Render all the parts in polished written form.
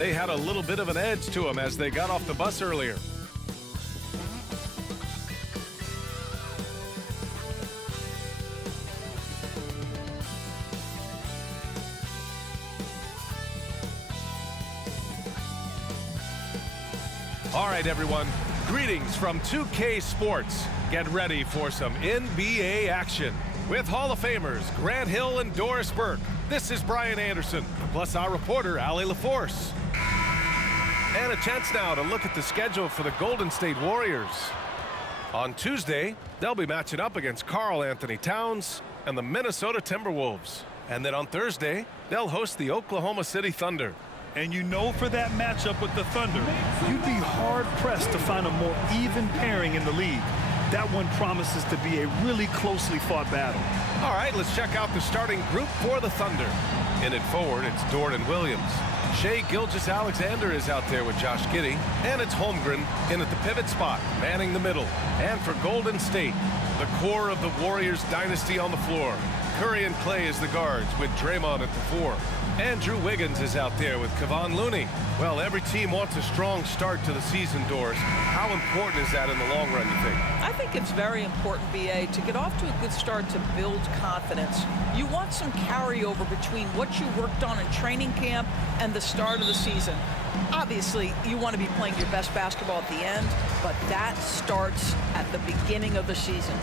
They had a little bit of an edge to them as they got off the bus earlier. All right, everyone. Greetings from 2K Sports. Get ready for some NBA action with Hall of Famers Grant Hill and Doris Burke. This is Brian Anderson, plus our reporter, Allie LaForce. And a chance now to look at the schedule for the Golden State Warriors. On Tuesday, they'll be matching up against Karl Anthony Towns and the Minnesota Timberwolves. And then on Thursday, they'll host the Oklahoma City Thunder. And you know, for that matchup with the Thunder, you'd be hard-pressed to find a more even pairing in the league. That one promises to be a really closely fought battle. All right, let's check out the starting group for the Thunder. In it forward, it's Dorian Williams. Shai Gilgeous-Alexander is out there with Josh Giddey. And it's Holmgren in at the pivot spot, manning the middle. And for Golden State, the core of the Warriors dynasty on the floor. Curry and Clay as the guards with Draymond at the 4. Andrew Wiggins is out there with Kevon Looney. Well, every team wants a strong start to the season, Doris. How important is that in the long run, you think? I think it's very important, BA, to get off to a good start to build confidence. You want some carryover between what you worked on in training camp and the start of the season. Obviously, you want to be playing your best basketball at the end, but that starts at the beginning of the season.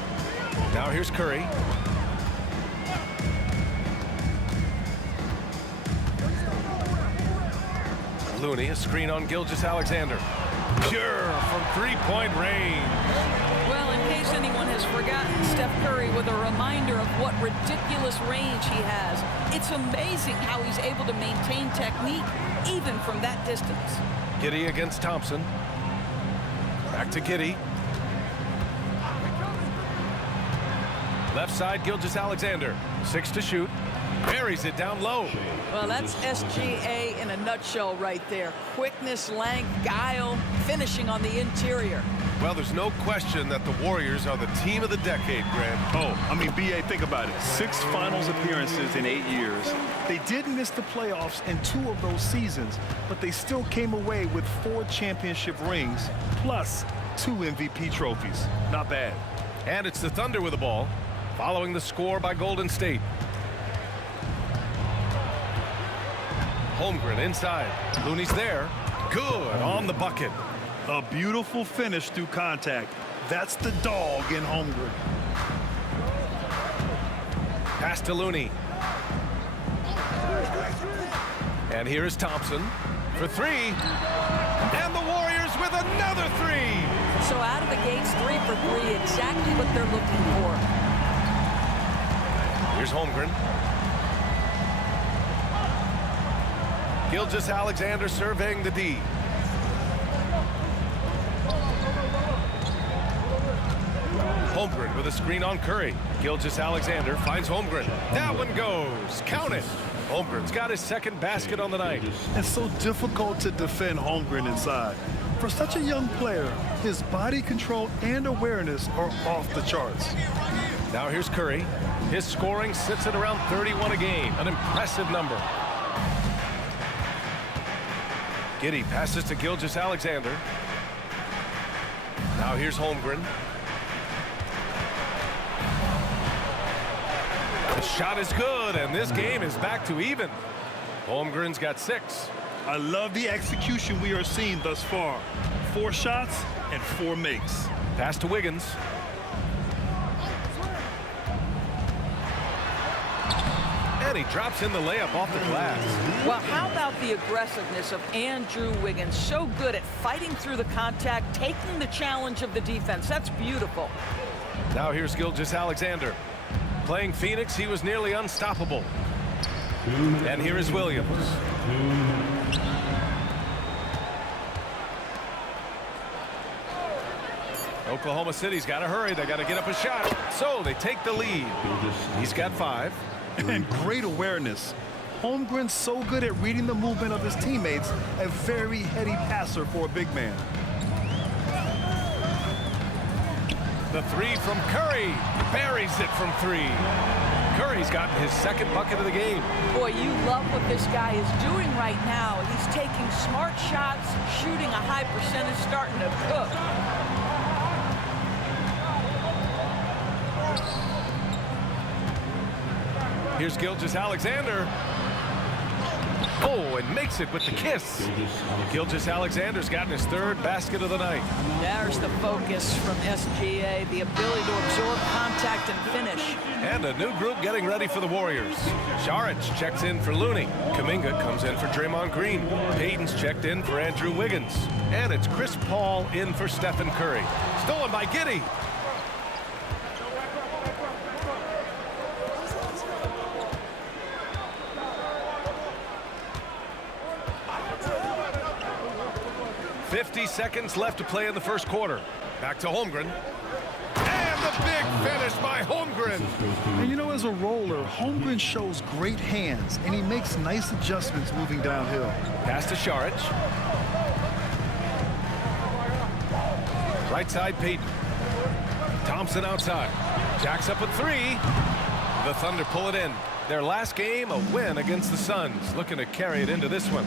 Now here's Curry. Looney, a screen on Gilgeous-Alexander. Pure from three-point range. Well, in case anyone has forgotten, Steph Curry with a reminder of what ridiculous range he has. It's amazing how he's able to maintain technique even from that distance. Giddey against Thompson. Back to Giddey. Left side, Gilgeous-Alexander. 6 to shoot. Buries it down low. Well, that's SGA in a nutshell right there. Quickness, length, guile, finishing on the interior. Well, there's no question that the Warriors are the team of the decade, Grant. Oh, I mean, BA, think about it. 6 finals appearances in 8 years. They did miss the playoffs in 2 of those seasons, but they still came away with 4 championship rings, plus 2 MVP trophies. Not bad. And it's the Thunder with the ball, following the score by Golden State. Holmgren inside. Looney's there. Good on the bucket. A beautiful finish through contact. That's the dog in Holmgren. Pass to Looney. And here is Thompson for 3. And the Warriors with another 3. So out of the gates, 3 for 3, exactly what they're looking for. Here's Holmgren. Gilgeous-Alexander surveying the D. Holmgren with a screen on Curry. Gilgeous-Alexander finds Holmgren. That one goes. Count it. Holmgren's got his second basket on the night. It's so difficult to defend Holmgren inside. For such a young player, his body control and awareness are off the charts. Now here's Curry. His scoring sits at around 31 a game. An impressive number. Giddey passes to Gilgeous-Alexander. Now here's Holmgren. The shot is good, and this game is back to even. Holmgren's got 6. I love the execution we are seeing thus far. 4 shots and 4 makes. Pass to Wiggins. And he drops in the layup off the glass. Well, how about the aggressiveness of Andrew Wiggins? So good at fighting through the contact, taking the challenge of the defense. That's beautiful. Now here's Gilgeous-Alexander. Playing Phoenix, he was nearly unstoppable. And here is Williams. Oklahoma City's got to hurry. They got to get up a shot. So they take the lead. He's got 5. And great awareness. Holmgren's so good at reading the movement of his teammates. A very heady passer for a big man. The 3 from Curry. Buries it from 3. Curry's gotten his second bucket of the game. Boy, you love what this guy is doing right now. He's taking smart shots, shooting a high percentage, starting to cook. Here's Gilgeous-Alexander. Oh, and makes it with the kiss. Gilgeous-Alexander's gotten his third basket of the night. There's the focus from SGA, the ability to absorb contact and finish. And a new group getting ready for the Warriors. Saric checks in for Looney. Kuminga comes in for Draymond Green. Payton's checked in for Andrew Wiggins. And it's Chris Paul in for Stephen Curry. Stolen by Giddey. Seconds left to play in the first quarter. Back to Holmgren. And the big finish by Holmgren. And you know, as a roller, Holmgren shows great hands, and he makes nice adjustments moving downhill. Pass to Saric. Right side, Payton. Thompson outside. Jacks up a three. The Thunder pull it in. Their last game, a win against the Suns, looking to carry it into this one.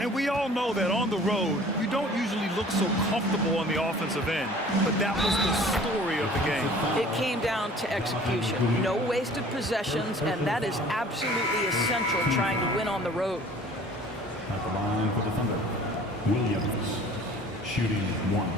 And we all know that on the road, you don't usually look so comfortable on the offensive end, but that was the story of the game. It came down to execution. No wasted possessions, and that is absolutely essential trying to win on the road. At the line for the Thunder, Williams, shooting one.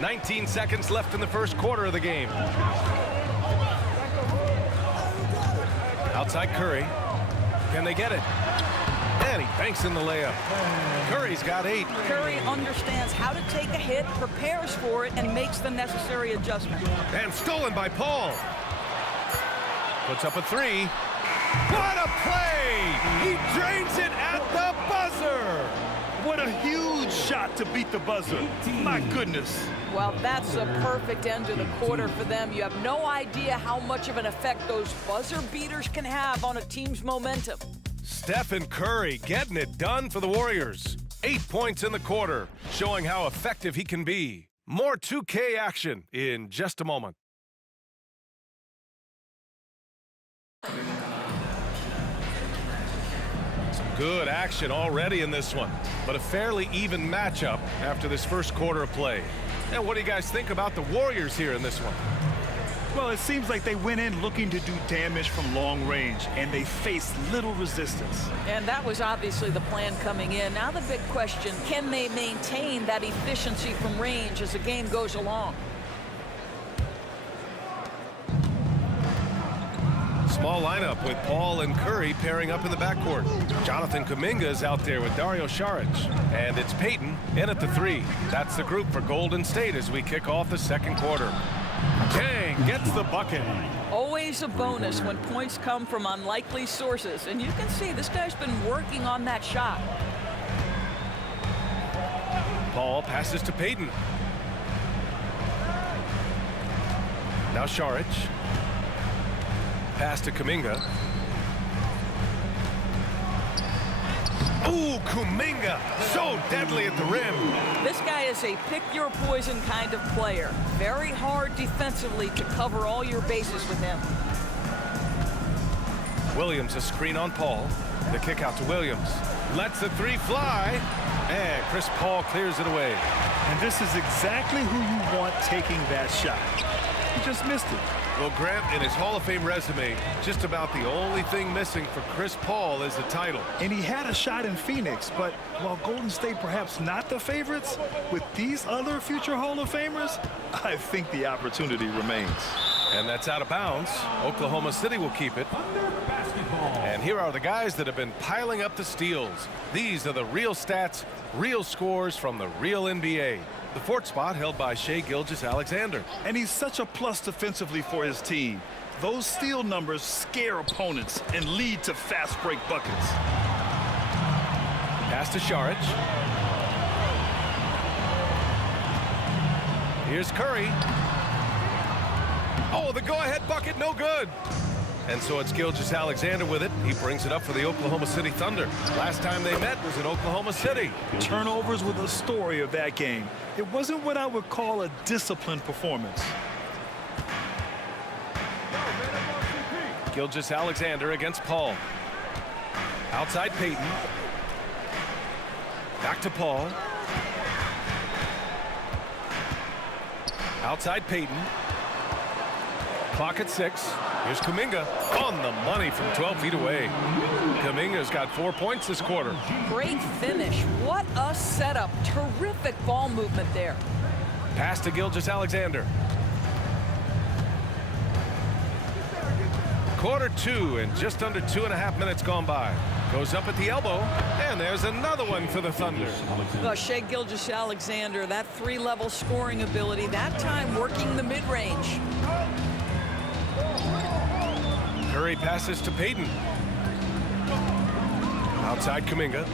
$19 seconds left in the first quarter of the game. Outside Curry. Can they get it? And he banks in the layup. Curry's got 8. Curry understands how to take a hit, prepares for it, and makes the necessary adjustment. And stolen by Paul. Puts up a 3. What a play! He drains it at the buzzer! What a huge shot to beat the buzzer. My goodness. Well, that's a perfect end to the quarter for them. You have no idea how much of an effect those buzzer beaters can have on a team's momentum. Stephen Curry getting it done for the Warriors. 8 points in the quarter, showing how effective he can be. More 2K action in just a moment. Good action already in this one, but a fairly even matchup after this first quarter of play. And what do you guys think about the Warriors here in this one? Well, it seems like they went in looking to do damage from long range, and they faced little resistance. And that was obviously the plan coming in. Now the big question, can they maintain that efficiency from range as the game goes along? Small lineup with Paul and Curry pairing up in the backcourt. Jonathan Kuminga is out there with Dario Saric. And it's Payton in at the 3. That's the group for Golden State as we kick off the second quarter. Chang gets the bucket. Always a bonus when points come from unlikely sources. And you can see this guy's been working on that shot. Paul passes to Payton. Now Saric. Pass to Kuminga. Ooh, Kuminga, so deadly at the rim. This guy is a pick-your-poison kind of player. Very hard defensively to cover all your bases with him. Williams a screen on Paul. The kick out to Williams. Lets the 3 fly. And Chris Paul clears it away. And this is exactly who you want taking that shot. He just missed it. Well, Grant, in his Hall of Fame resume, just about the only thing missing for Chris Paul is the title. And he had a shot in Phoenix, but while Golden State perhaps not the favorites, with these other future Hall of Famers, I think the opportunity remains. And that's out of bounds. Oklahoma City will keep it. And here are the guys that have been piling up the steals. These are the real stats, real scores from the real NBA. The 4th spot held by Shai Gilgeous-Alexander. And he's such a plus defensively for his team. Those steal numbers scare opponents and lead to fast break buckets. Pass to Šarić. Here's Curry. Oh, the go-ahead bucket, no good. And so it's Gilgeous-Alexander with it. He brings it up for the Oklahoma City Thunder. Last time they met was in Oklahoma City. Turnovers were the story of that game. It wasn't what I would call a disciplined performance. Gilgeous-Alexander against Paul. Outside Payton. Back to Paul. Outside Payton. Clock at 6. Here's Kuminga on the money from 12 feet away. Kuminga's got 4 points this quarter. Great finish. What a setup. Terrific ball movement there. Pass to Gilgeous-Alexander. Quarter 2 and just under 2.5 minutes gone by. Goes up at the elbow, and there's another one for the Thunder. Well, Shai Gilgeous-Alexander, that three-level scoring ability, that time working the mid-range. Curry passes to Payton. Outside Kuminga.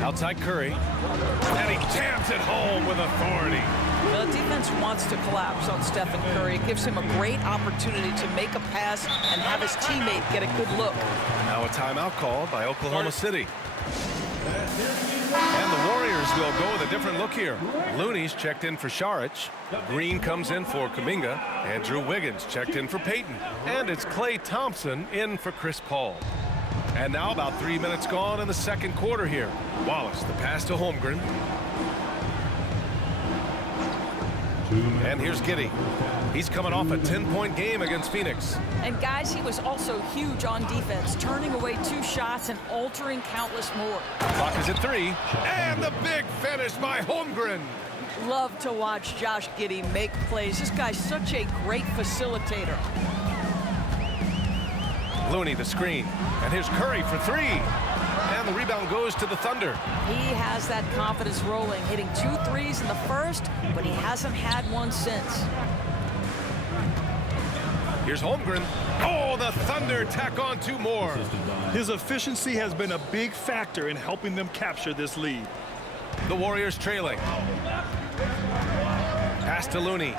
Outside Curry. And he jams it home with authority. The defense wants to collapse on Stephen Curry. It gives him a great opportunity to make a pass and have his teammate get a good look. Now a timeout called by Oklahoma City. And the Warriors will go with a different look here. Looney's checked in for Šarić. Green comes in for Kuminga. Andrew Wiggins checked in for Payton. And it's Klay Thompson in for Chris Paul. And now about 3 minutes gone in the second quarter here. Wallace, the pass to Holmgren. And here's Giddey. He's coming off a 10-point game against Phoenix. And guys, he was also huge on defense, turning away 2 shots and altering countless more. Clock is at 3. And the big finish by Holmgren. Love to watch Josh Giddey make plays. This guy's such a great facilitator. Looney the screen. And here's Curry for 3. And the rebound goes to the Thunder. He has that confidence rolling, hitting 2 threes in the first, but he hasn't had one since. Here's Holmgren. Oh, the Thunder tack on 2 more. His efficiency has been a big factor in helping them capture this lead. The Warriors trailing. Pass to Looney.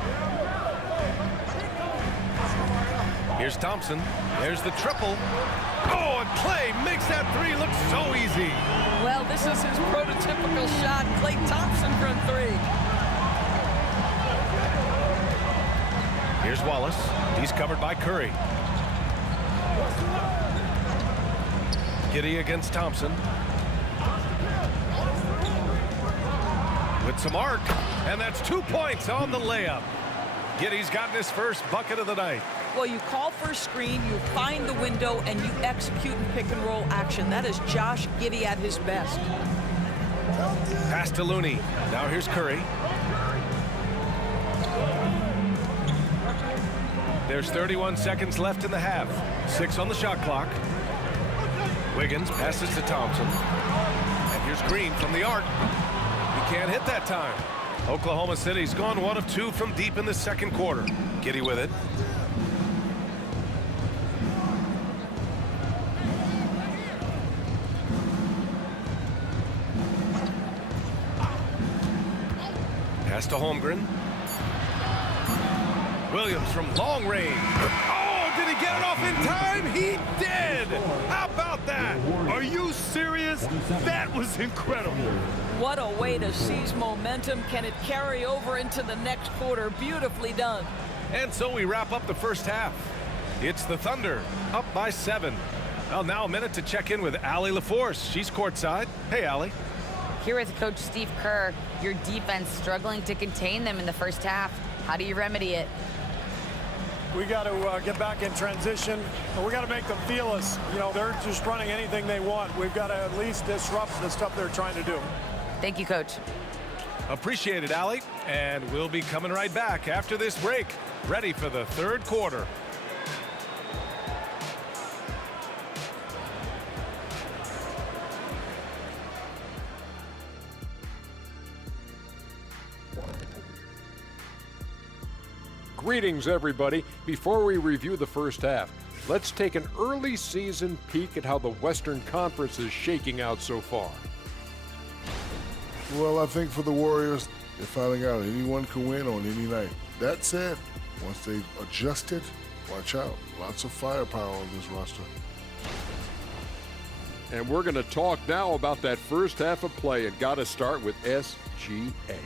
Here's Thompson. There's the triple. Oh, and Klay makes that 3 look so easy. Well, this is his prototypical shot. Klay Thompson from 3. Here's Wallace. He's covered by Curry. Giddey against Thompson. With some arc. And that's 2 points on the layup. Giddey's gotten his first bucket of the night. Well, you call for a screen, you find the window, and you execute in pick-and-roll action. That is Josh Giddey at his best. Pass to Looney. Now here's Curry. There's 31 seconds left in the half. 6 on the shot clock. Wiggins passes to Thompson. And here's Green from the arc. He can't hit that time. Oklahoma City's gone 1 of 2 from deep in the second quarter. Giddey with it. Pass to Holmgren. Williams from long range. Oh, did he get it off in time? He did! How about that? Are you serious? That was incredible. What a way to seize momentum. Can it carry over into the next quarter? Beautifully done. And so we wrap up the first half. It's the Thunder, up by 7. Well, now a minute to check in with Allie LaForce. She's courtside. Hey, Allie. Here with Coach Steve Kerr, your defense struggling to contain them in the first half. How do you remedy it? We got to get back in transition, and we got to make them feel us. You know, they're just running anything they want. We've got to at least disrupt the stuff they're trying to do. Thank you, Coach. Appreciate it, Allie. And we'll be coming right back after this break, ready for the third quarter. Greetings, everybody. Before we review the first half, let's take an early season peek at how the Western Conference is shaking out so far. Well, I think for the Warriors, they're finding out anyone can win on any night. That said, once they've adjusted, watch out. Lots of firepower on this roster. And we're going to talk now about that first half of play, and got to start with SGA.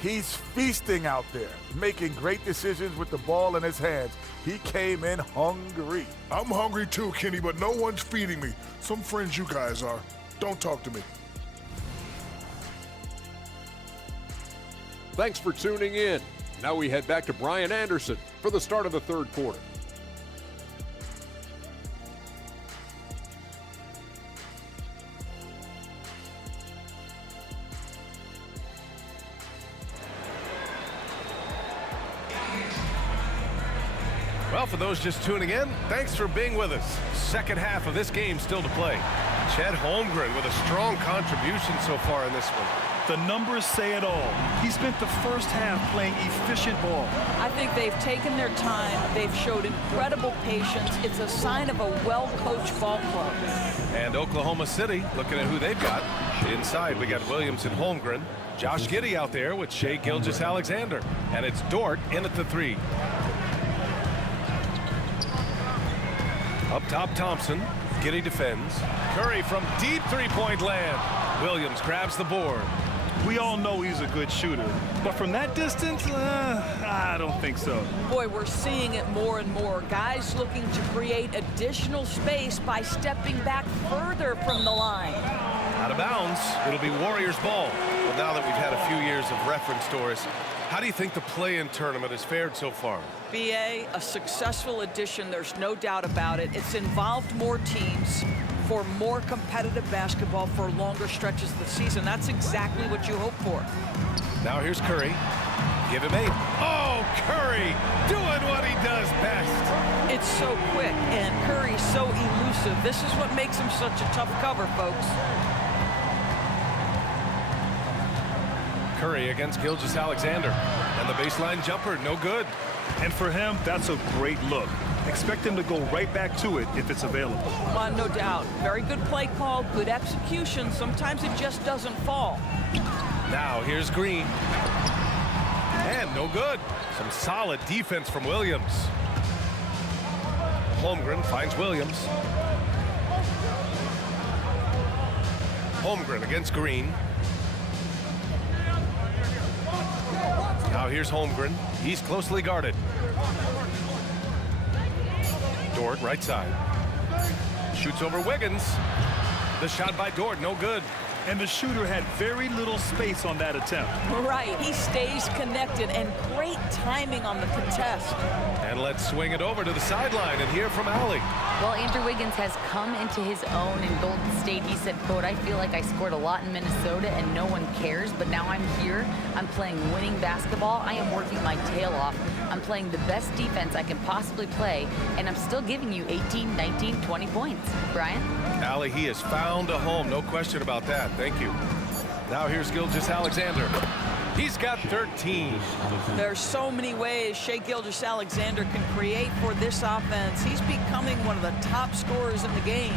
He's feasting out there, making great decisions with the ball in his hands. He came in hungry. I'm hungry too, Kenny, but no one's feeding me. Some friends you guys are. Don't talk to me. Thanks for tuning in. Now we head back to Brian Anderson for the start of the third quarter. Well, for those just tuning in, thanks for being with us. Second half of this game still to play. Chet Holmgren with a strong contribution so far in this one. The numbers say it all. He spent the first half playing efficient ball. I think they've taken their time. They've showed incredible patience. It's a sign of a well-coached ball club. And Oklahoma City, looking at who they've got. Inside, we got Williams and Holmgren. Josh Giddey out there with Shai Gilgeous-Alexander. And it's Dort in at the 3. Up top, Thompson. Giddey defends. Curry from deep three-point land. Williams grabs the board. We all know he's a good shooter, but from that distance, I don't think so. Boy, we're seeing it more and more. Guys looking to create additional space by stepping back further from the line. Out of bounds, it'll be Warriors ball. Well, now that we've had a few years of reference to us, how do you think the play-in tournament has fared so far? BA, a successful addition, there's no doubt about it. It's involved more teams for more competitive basketball for longer stretches of the season. That's exactly what you hope for. Now here's Curry. Give him 8. Oh, Curry doing what he does best. It's so quick, and Curry's so elusive. This is what makes him such a tough cover, folks. Curry against Gilgeous-Alexander. And the baseline jumper, no good. And for him, that's a great look. Expect him to go right back to it if it's available. No doubt. Very good play call, good execution. Sometimes it just doesn't fall. Now here's Green. And no good. Some solid defense from Williams. Holmgren finds Williams. Holmgren against Green. Now here's Holmgren. He's closely guarded. Dort, right side. Shoots over Wiggins. The shot by Dort, no good. And the shooter had very little space on that attempt. Right, he stays connected, and great timing on the contest. And let's swing it over to the sideline and hear from Allie. Well, Andrew Wiggins has come into his own in Golden State. He said, quote, "I feel like I scored a lot in Minnesota and no one cares, but now I'm here. I'm playing winning basketball. I am working my tail off. I'm playing the best defense I can possibly play, and I'm still giving you 18, 19, 20 points." Brian? Allie, he has found a home, no question about that. Thank you. Now here's Gilgeous-Alexander. He's got 13. There's so many ways Shai Gilgeous-Alexander can create for this offense. He's becoming one of the top scorers in the game.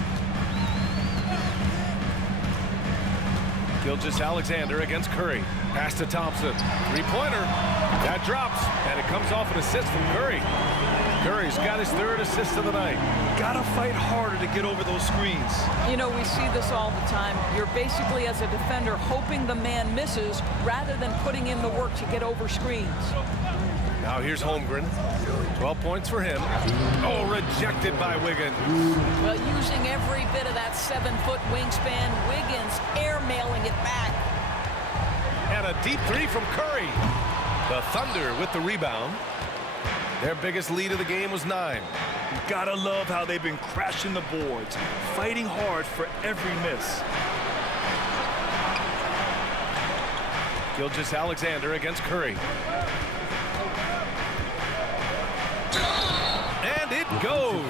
Gilgeous-Alexander against Curry. Pass to Thompson. Three-pointer. That drops, and it comes off an assist from Curry. Curry's got his 3rd assist of the night. Gotta fight harder to get over those screens. You know, we see this all the time. You're basically, as a defender, hoping the man misses rather than putting in the work to get over screens. Now here's Holmgren. 12 points for him. Oh, rejected by Wiggins. Well, using every bit of that 7-foot wingspan, Wiggins airmailing it back. And a deep 3 from Curry. The Thunder with the rebound. Their biggest lead of the game was 9. You gotta love how they've been crashing the boards, fighting hard for every miss. Gilgeous-Alexander against Curry. And it goes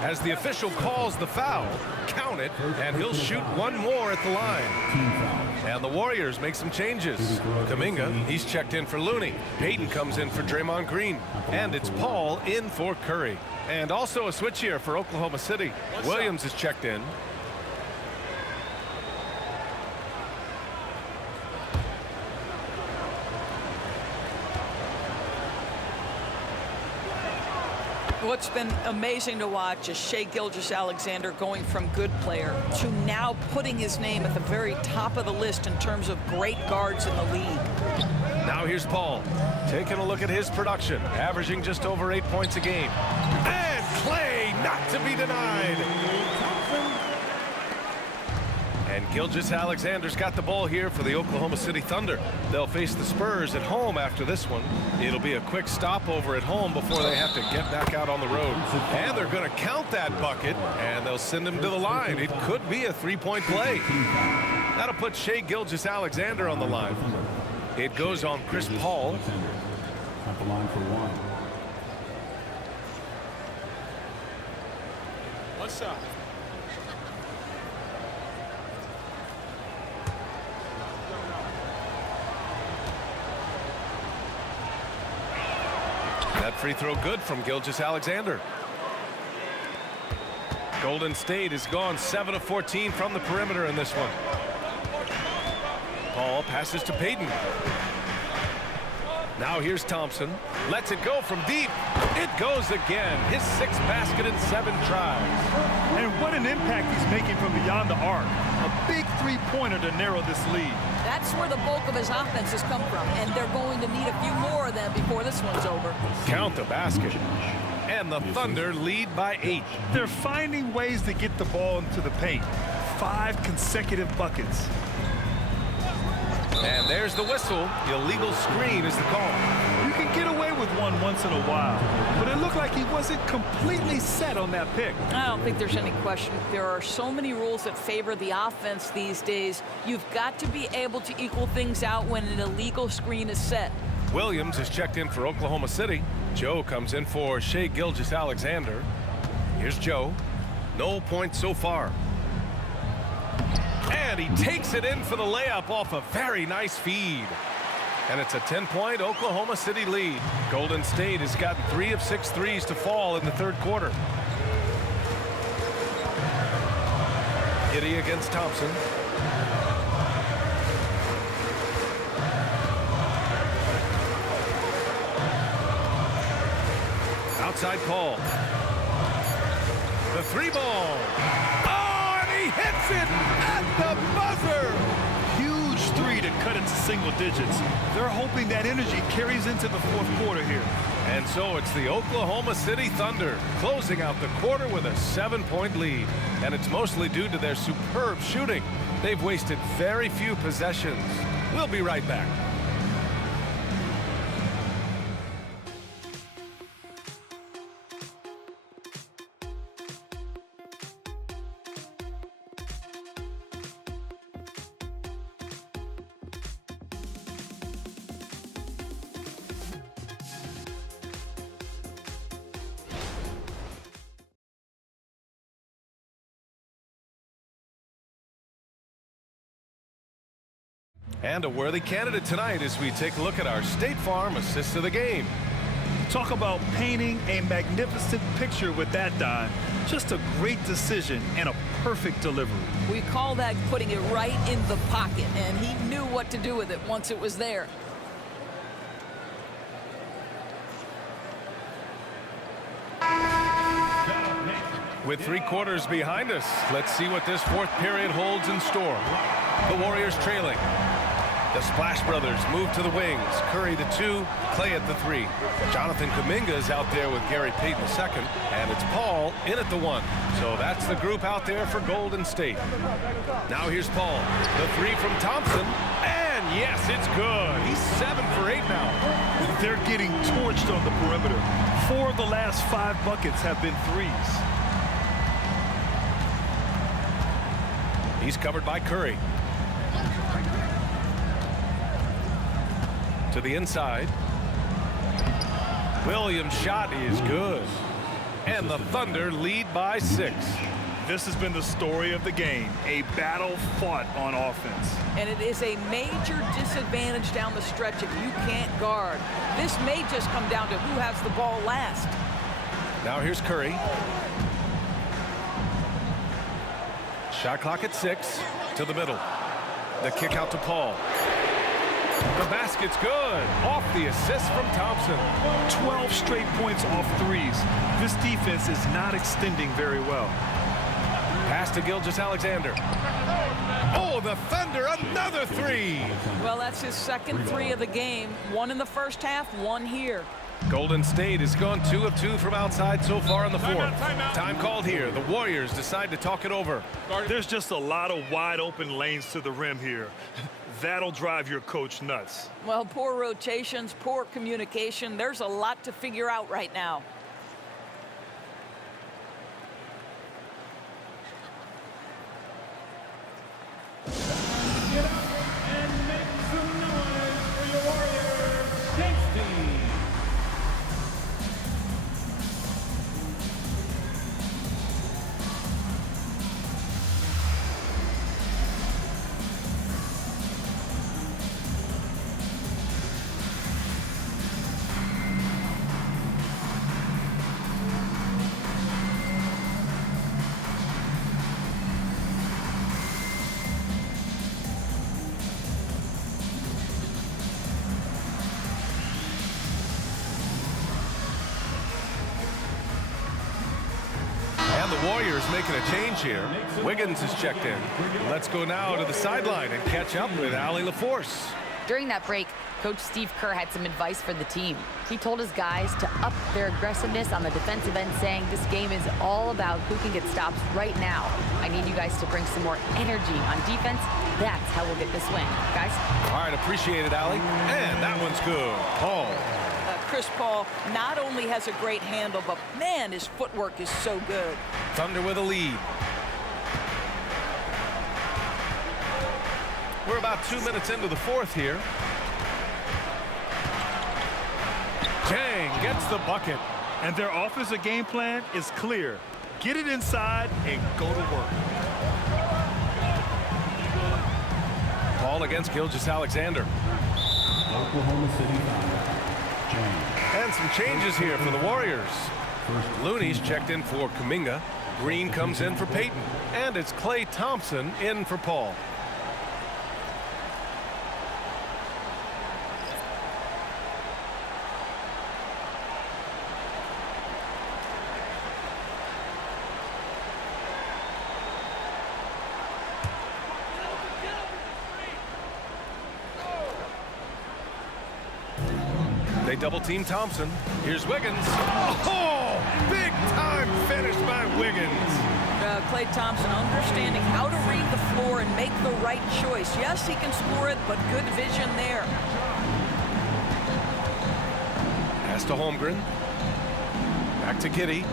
as the official calls the foul. Count it, and he'll shoot one more at the line. And the Warriors make some changes. Kuminga, he's checked in for Looney. Payton comes in for Draymond Green. And it's Paul in for Curry. And also a switch here for Oklahoma City. Williams is checked in. What's been amazing to watch is Shai Gilgeous-Alexander going from good player to now putting his name at the very top of the list in terms of great guards in the league. Now here's Paul, taking a look at his production, averaging just over 8 points a game. And Clay not to be denied. And Gilgeous-Alexander's got the ball here for the Oklahoma City Thunder. They'll face the Spurs at home after this one. It'll be a quick stopover at home before they have to get back out on the road. And they're going to count that bucket, and they'll send him to the line. It could be a three-point play. That'll put Shai Gilgeous-Alexander on the line. It goes on Chris Paul. At the line for one. What's up? That free throw good from Gilgeous-Alexander. Golden State has gone 7 of 14 from the perimeter in this one. Paul passes to Payton. Now here's Thompson. Lets it go from deep. It goes again. His 6th basket in 7 tries. And what an impact he's making from beyond the arc. A big three-pointer to narrow this lead. That's where the bulk of his offense has come from, and they're going to need a few more of them before this one's over. Count the basket. And the Thunder lead by 8. They're finding ways to get the ball into the paint. 5 consecutive buckets. And there's the whistle. Illegal screen is the call. You can get away with one once in a while, but it looked like he wasn't completely set on that pick. I don't think there's any question. There are so many rules that favor the offense these days. You've got to be able to equal things out when an illegal screen is set. Williams is checked in for Oklahoma City. Joe comes in for Shai Gilgeous-Alexander. Here's Joe. No points so far. And he takes it in for the layup off a very nice feed. And it's a 10-point Oklahoma City lead. Golden State has gotten 3 of 6 threes to fall in the third quarter. Giddey against Thompson. Outside Paul. The 3-ball. Oh, and he hits it at the buzzer. Huge three to cut it to single digits. They're hoping that energy carries into the fourth quarter here. And so it's the Oklahoma City Thunder closing out the quarter with a 7-point lead. And it's mostly due to their superb shooting. They've wasted very few possessions. We'll be right back. And a worthy candidate tonight as we take a look at our State Farm assist of the game. Talk about painting a magnificent picture with that dime. Just a great decision and a perfect delivery. We call that putting it right in the pocket, and he knew what to do with it once it was there. With 3 quarters behind us, let's see what this fourth period holds in store. The Warriors trailing. The Splash Brothers move to the wings. Curry the 2, Clay at the 3. Jonathan Kuminga is out there with Gary Payton II, and it's Paul in at the 1. So that's the group out there for Golden State. Now here's Paul. The 3 from Thompson, and yes, it's good. He's 7 for 8 now. They're getting torched on the perimeter. 4 of the last 5 buckets have been threes. He's covered by Curry. To the inside. Williams' shot is good. And the Thunder lead by 6. This has been the story of the game, a battle fought on offense. And it is a major disadvantage down the stretch if you can't guard. This may just come down to who has the ball last. Now here's Curry. Shot clock at 6, to the middle. The kick out to Paul. The basket's good. Off the assist from Thompson. 12 straight points off threes. This defense is not extending very well. Pass to Gilgeous-Alexander. Oh, the Thunder, another three. Well, that's his second three of the game. One in the first half, one here. Golden State has gone 2 of 2 from outside so far in the fourth. Time called here. The Warriors decide to talk it over. There's just a lot of wide open lanes to the rim here. That'll drive your coach nuts. Well, poor rotations, poor communication. There's a lot to figure out right now. Get up and make some noise for your Warriors. Tasty. The Warriors making a change here. Wiggins is checked in. Let's go now to the sideline and catch up with Allie LaForce. During that break, Coach Steve Kerr had some advice for the team. He told his guys to up their aggressiveness on the defensive end, saying this game is all about who can get stops right now. I need you guys to bring some more energy on defense. That's how we'll get this win. Guys? All right, appreciate it, Allie. And that one's good. Paul. Chris Paul not only has a great handle, but man, his footwork is so good. Thunder with a lead. We're about 2 minutes into the fourth here. Chang gets the bucket. And their offensive game plan is clear. Get it inside and go to work. Paul against Gilgeous-Alexander. Oklahoma City Thunder. And some changes here for the Warriors. Looney's checked in for Kuminga. Green comes in for Payton. And it's Klay Thompson in for Paul. They double-team Thompson. Here's Wiggins. Oh, big-time finish by Wiggins. Klay Thompson understanding how to read the floor and make the right choice. Yes, he can score it, but good vision there. Pass to Holmgren. Back to Giddey.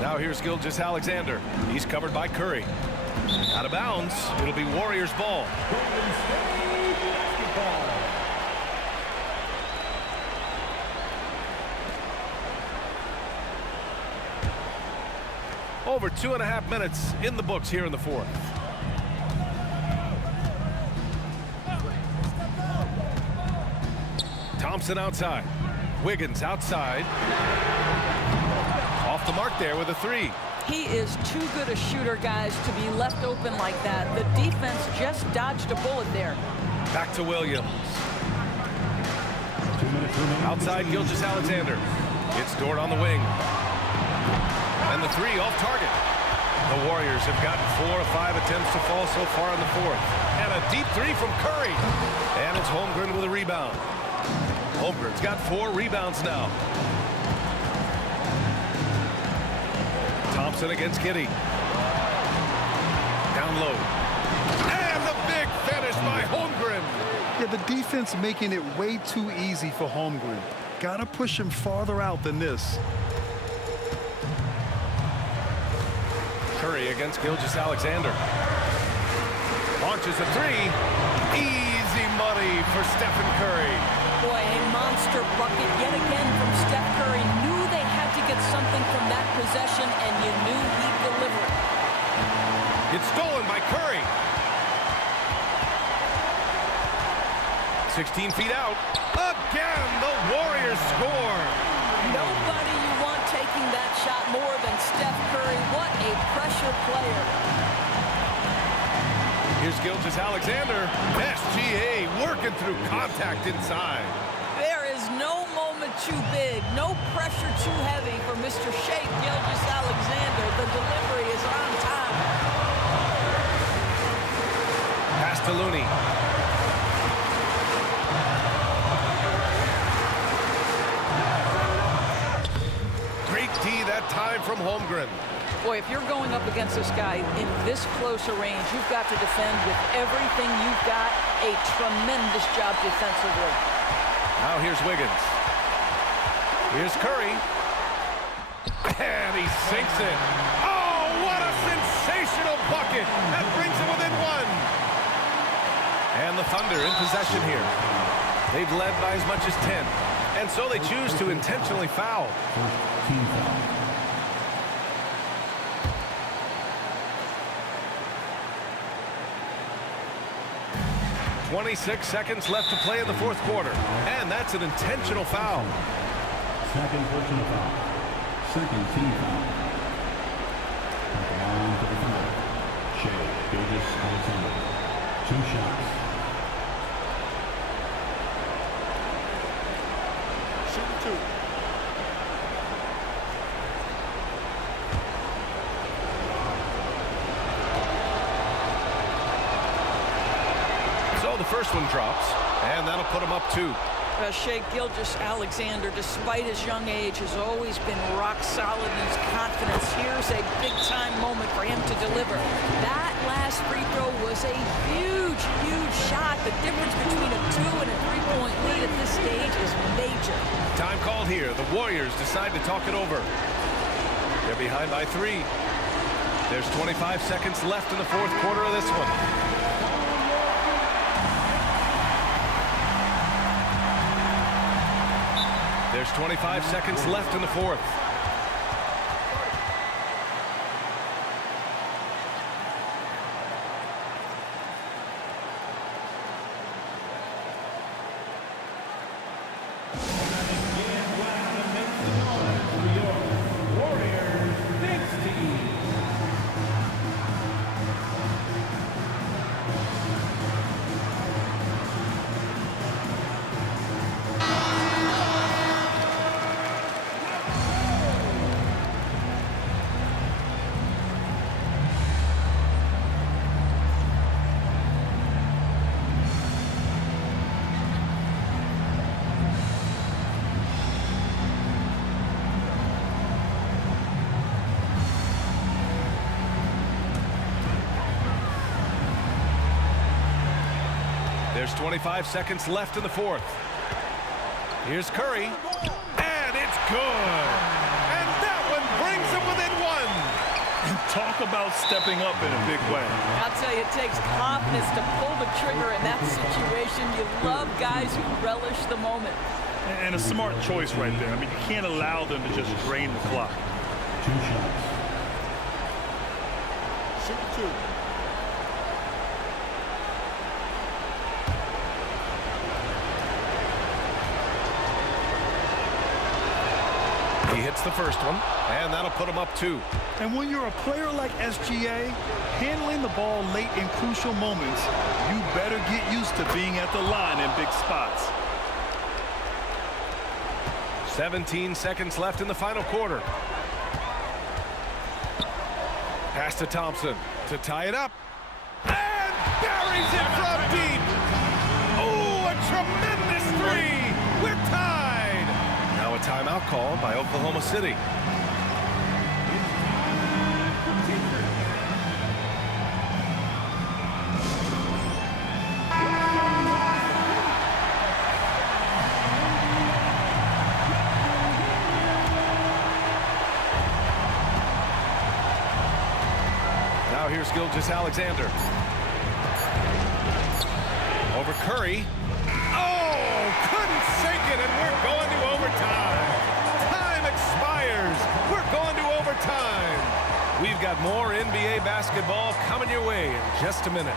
Now here's Gilgeous-Alexander. He's covered by Curry. Out of bounds. It'll be Warriors ball. Over 2.5 minutes in the books here in the fourth. Thompson outside. Wiggins outside. Off the mark there with a three. He is too good a shooter, guys, to be left open like that. The defense just dodged a bullet there. Back to Williams. Outside Gilgeous-Alexander. It's Dort on the wing. And the three off target. The Warriors have gotten 4 of 5 attempts to fall so far in the fourth. And a deep three from Curry. And it's Holmgren with a rebound. Holmgren's got 4 rebounds now. Thompson against Giddey. Down low. And the big finish by Holmgren. Yeah, the defense making it way too easy for Holmgren. Gotta push him farther out than this. Curry against Gilgeous-Alexander. Launches a three. Easy money for Stephen Curry. Boy, a monster bucket yet again from Steph Curry. Knew they had to at something from that possession, and you knew he'd deliver it. It's stolen by Curry. 16 feet out. Again, the Warriors score. Nobody you want taking that shot more than Steph Curry. What a pressure player. Here's Gilgeous-Alexander. SGA working through contact inside. There is no moment too big, no pressure too heavy for Mr. Shea Gilgeous-Alexander. The delivery is on time. Pass to Looney. Great D that time from Holmgren. Boy, if you're going up against this guy in this close a range, you've got to defend with everything you've got. A tremendous job defensively. Now here's Wiggins. Here's Curry. And he sinks it. Oh, what a sensational bucket. That brings him within one. And the Thunder in possession here. They've led by as much as 10. And so they choose to intentionally foul. Team foul. 26 seconds left to play in the fourth quarter. And that's an intentional foul. Second personal foul. Second team foul. At the line for the Thunder. Shea Gilgeous-Alexander. 2 shots. Shoot 2. So the first one drops, and that'll put him up 2. Shea Gilgeous-Alexander, despite his young age, has always been rock solid in his confidence. Here's a big-time moment for him to deliver. That last free throw was a huge, huge shot. The difference between a 2 and a 3-point lead at this stage is major. Time called here. The Warriors decide to talk it over. They're behind by 3. There's 25 seconds left in the fourth quarter of this one. There's 25 seconds left in the fourth. There's 25 seconds left in the fourth. Here's Curry, and it's good. And that one brings him within 1. And talk about stepping up in a big way. I'll tell you, it takes confidence to pull the trigger in that situation. You love guys who relish the moment. And a smart choice right there. I mean, you can't allow them to just drain the clock. 2 shots. Shoot 2. He hits the first one, and that'll put him up 2. And when you're a player like SGA, handling the ball late in crucial moments, you better get used to being at the line in big spots. 17 seconds left in the final quarter. Pass to Thompson to tie it up. And buries it from deep. Oh, a tremendous 3. We're tied. Now a timeout called by Oklahoma City. Now here's Gilgeous-Alexander. Over Curry. Oh, couldn't sink it, and we're going to overtime. Time expires. basketball coming your way in just a minute.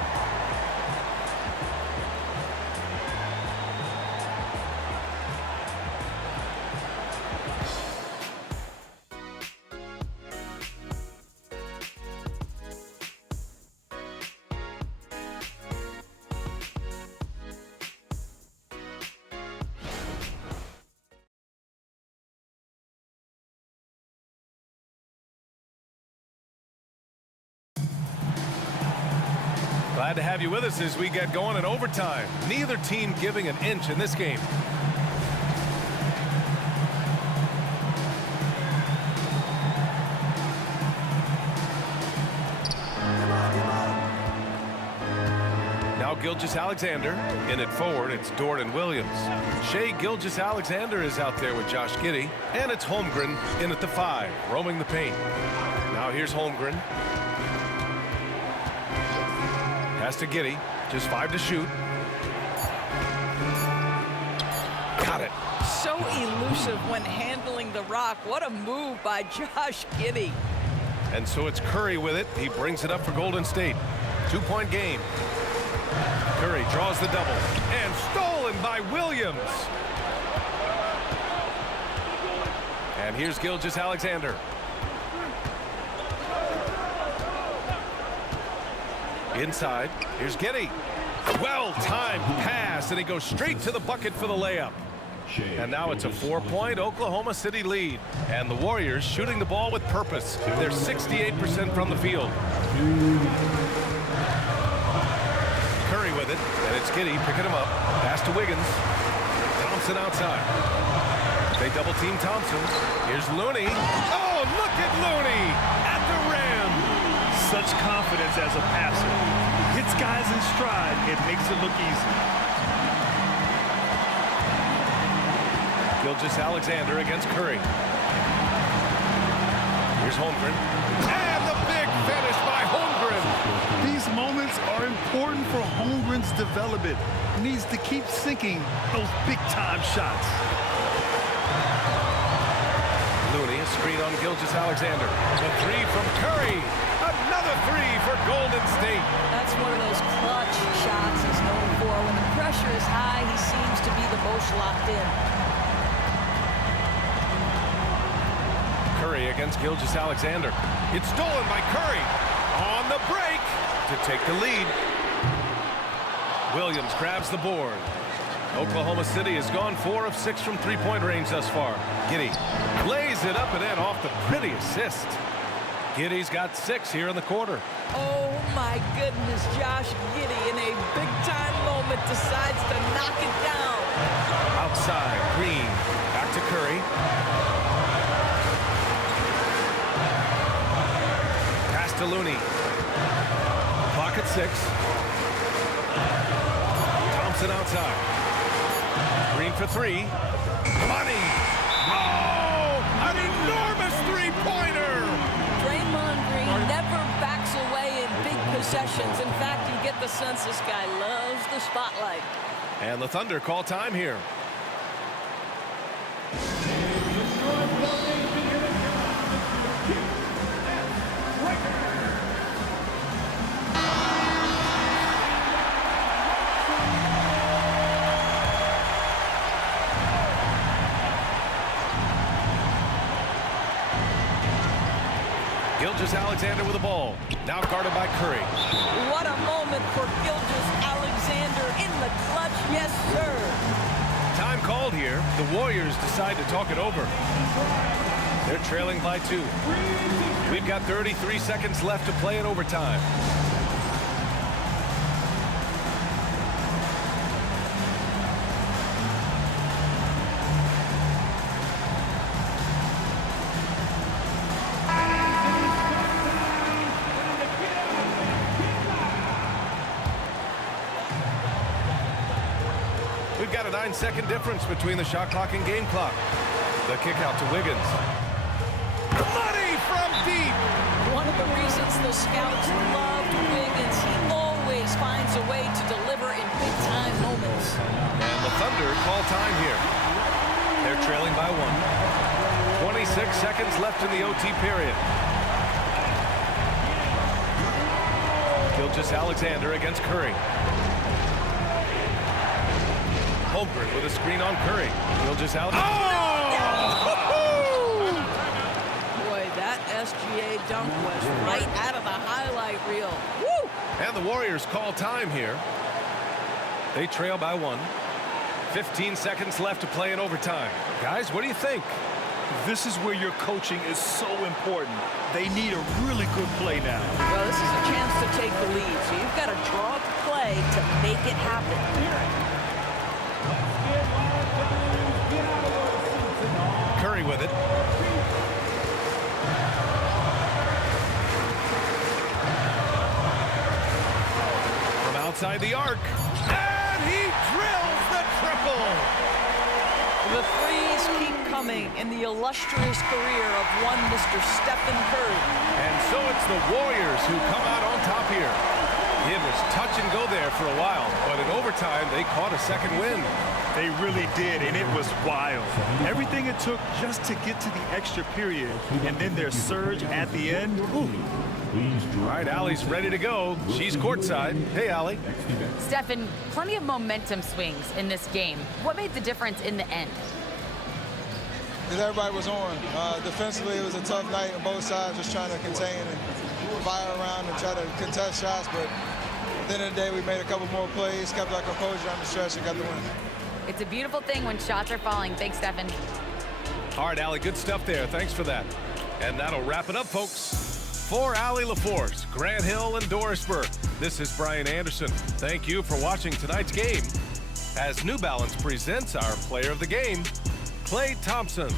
Glad to have you with us as we get going in overtime. Neither team giving an inch in this game. Now Gilgeous-Alexander in at forward. It's Jordan Williams. Shea Gilgeous-Alexander is out there with Josh Giddey. And it's Holmgren in at the 5, roaming the paint. Now here's Holmgren. Pass to Giddey. Just 5 to shoot. Got it. So elusive when handling the rock. What a move by Josh Giddey. And so it's Curry with it. He brings it up for Golden State. 2-point game. Curry draws the double. And stolen by Williams. And here's Gilgeous-Alexander. Inside. Here's Giddey. Well-timed pass, and he goes straight to the bucket for the layup. And now it's a 4-point Oklahoma City lead. And the Warriors shooting the ball with purpose. They're 68% from the field. Curry with it, and it's Giddey picking him up. Pass to Wiggins. Thompson outside. They double-team Thompson. Here's Looney. Oh, look at Looney at the rim. Such confidence as a passer. Hits guys in stride. It makes it look easy. Gilgeous-Alexander against Curry. Here's Holmgren. And the big finish by Holmgren. These moments are important for Holmgren's development. He needs to keep sinking those big-time shots. Looney, a screen on Gilgeous-Alexander. The 3 from Curry. Another 3 for Golden State. That's one of those clutch shots he's known for. When the pressure is high, he seems to be the most locked in. Curry against Gilgeous-Alexander. It's stolen by Curry. On the break to take the lead. Williams grabs the board. Oklahoma City has gone 4 of 6 from three-point range thus far. Giddey lays it up and in off the pretty assist. Giddey's got 6 here in the quarter. Oh my goodness, Josh Giddey in a big-time moment decides to knock it down. Outside, Green. Back to Curry. Pass to Looney. Clock at 6. Thompson outside. Green for 3. Money! Oh! An enormous three-pointer! Draymond Green never backs away in big possessions. In fact, you get the sense this guy loves the spotlight. And the Thunder call time here. Gilgeous-Alexander with the ball. Now guarded by Curry. What a moment for Gilgeous-Alexander in the clutch. Yes, sir. Time called here. The Warriors decide to talk it over. They're trailing by 2. We've got 33 seconds left to play in overtime. We've got a 9-second difference between the shot clock and game clock. The kick out to Wiggins. Money from deep! One of the reasons the scouts loved Wiggins, he always finds a way to deliver in big-time moments. And the Thunder call time here. They're trailing by 1. 26 seconds left in the OT period. Gilgeous-Alexander against Curry. Holmgren with a screen on Curry. Gilgeous-Alexander. Boy, that SGA dunk was right out of the highlight reel. Woo! And the Warriors call time here. They trail by 1. 15 seconds left to play in overtime. Guys, what do you think? This is where your coaching is so important. They need a really good play now. Well, this is a chance to take the lead, so you've got to draw up the play to make it happen. Curry with it. From outside the arc. And he drills the triple. The threes keep coming in the illustrious career of one Mr. Stephen Curry. And so it's the Warriors who come out on top here. It was touch and go there for a while, but in overtime, they caught a second win. They really did, and it was wild. Everything it took just to get to the extra period, and then their surge at the end. Ooh. All right, Allie's ready to go. She's courtside. Hey, Allie. Stephen, plenty of momentum swings in this game. What made the difference in the end? Because everybody was on. Defensively, it was a tough night on both sides, just trying to contain and fire around and try to contest shots. But at the end of the day, we made a couple more plays, kept our composure on the stretch, and got the win. It's a beautiful thing when shots are falling. Thanks, Stephen. All right, Allie, good stuff there. Thanks for that. And that'll wrap it up, folks. For Allie LaForce, Grant Hill, and Doris Burke, this is Brian Anderson. Thank you for watching tonight's game as New Balance presents our player of the game, Klay Thompson.